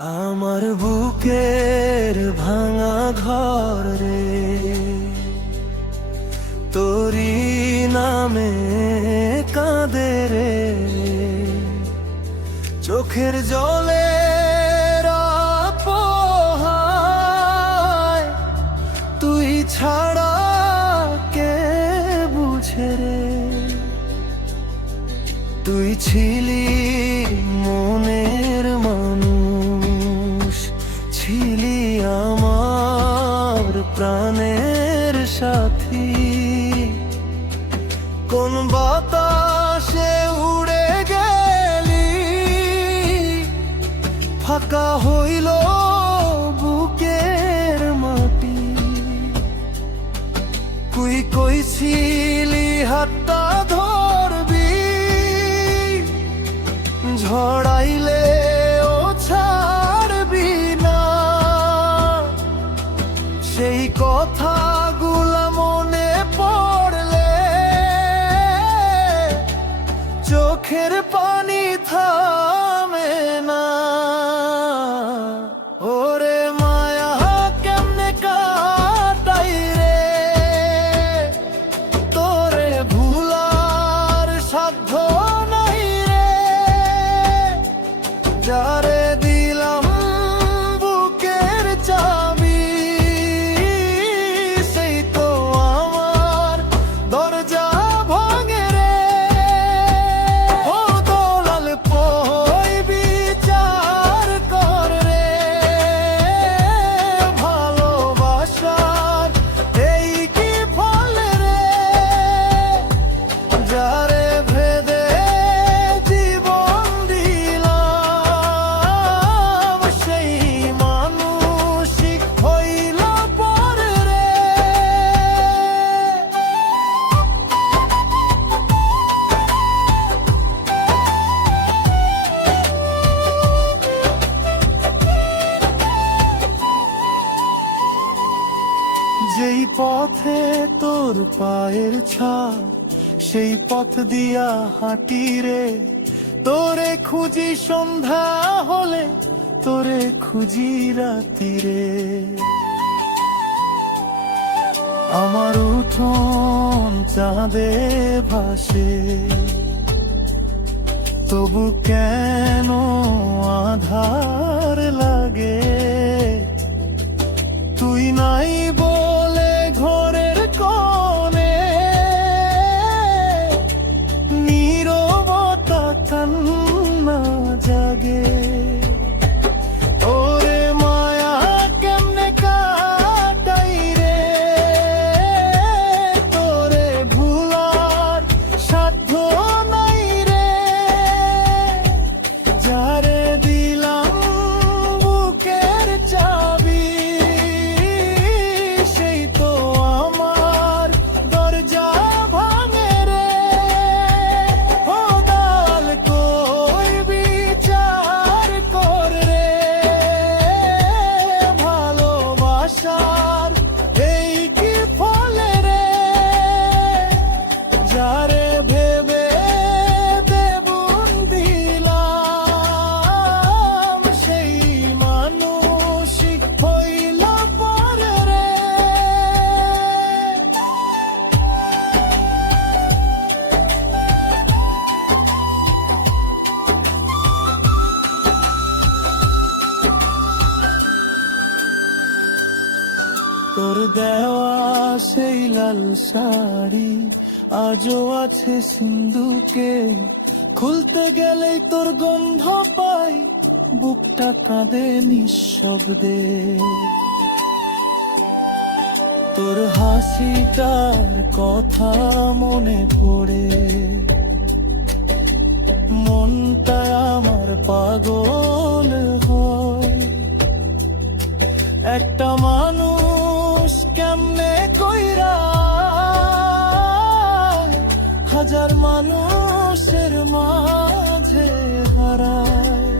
আমার বুকের ভাঙা ঘর রে, তোরি নামে কাঁদে রে। চোখের জলে তুই ছাড়া কে বুঝে রে। তুই ছিলি মনের মানুষ, ছিলি আমার প্রাণের সাথী। কোন বাতাসে উড়ে গেলি, ফাঁকা হইল বুকের মাটি। তুই কইছিলি হাতটা ধরবি, ঝড়াইলে ও ছাড়বি না। সেই কথাগুলা মনে পড়লে চোখের পানি থামে না। ওরে মায়া কেমনে কাটাই রে, তোরে ভুলার সাধ্য নাই রে। যারে দিলাম বুকের চাবি, সেই তো আমার দরজা ভাঙে রে। ও দলাল কই বিচার কর রে, ভালোবাসার এই কি ফল রে। যারে ভেদে জীবন দিলাম, সেই মানুষই হইল পর রে। যেই পথে তোর পায়ের ছাপ, সেই পথ দিয়া হাঁটি রে। তোরে খুঁজি সন্ধ্যা হলে, তোরে খুঁজি রাতি রে। আমার উঠোন চাঁদে ভাসে, তবু কেন আধার লাগে। তুই নাই বলে ঘরের কোণে নীরবতা কান্না জাগে। ওরে মায়া কেমনে কাটাই রে, তোরে ভুলার সাধ্য নাই রে। যারে দিলাম বুকের চাবি, সেই তো আমার দরজা ভাঙে রে। ও দয়াল কই বিচার কর রে, ভালোবাসার এই কি ফল রে। যারে ভেবে দেবুন দিলাম, সেই মানুষই হইল পর রে। তোর দেওয়া সেই লাল শাড়ি আজও আছে সিন্ধুকে। খুলতে গেলেই তোর গন্ধ পাই, বুকটা কাঁদে নিঃশব্দে। তোর হাসিটার কথা মনে পড়ে, মনটা আমার পাগল হয়। একটা মানুষ কেমনে কইরা হাজার মানুষের মাঝে হারায়।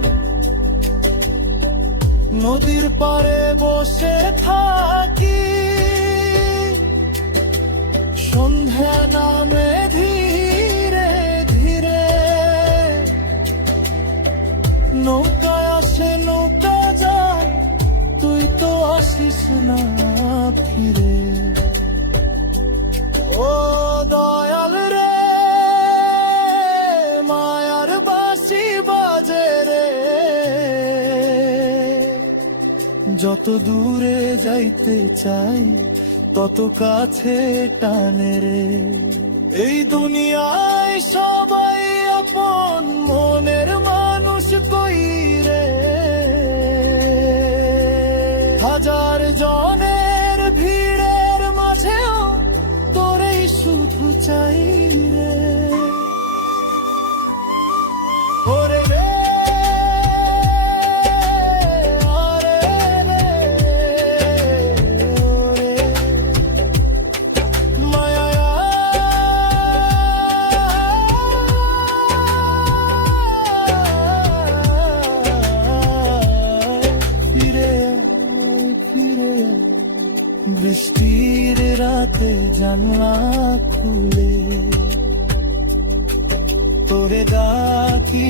নদীর পাড়ে বসে থাকি, সন্ধ্যা নামে ধীরে ধীরে। নৌকায় আসে নৌকা তুই তো আসিস না ফিরে। ও দয়াল রে, মায়ার বাঁশি বাজে রে, যত দূরে যাইতে চাই তত কাছে টানে রে। এই দুনিয়ায় সবাই আপন, মনের মানুষ কই রে। হাজার জনের ভিড়ের মাঝেও তোরেই শুধু চাই রে। ওরে রে, বৃষ্টির রাতে জানলা খুলে তোরে ডাকি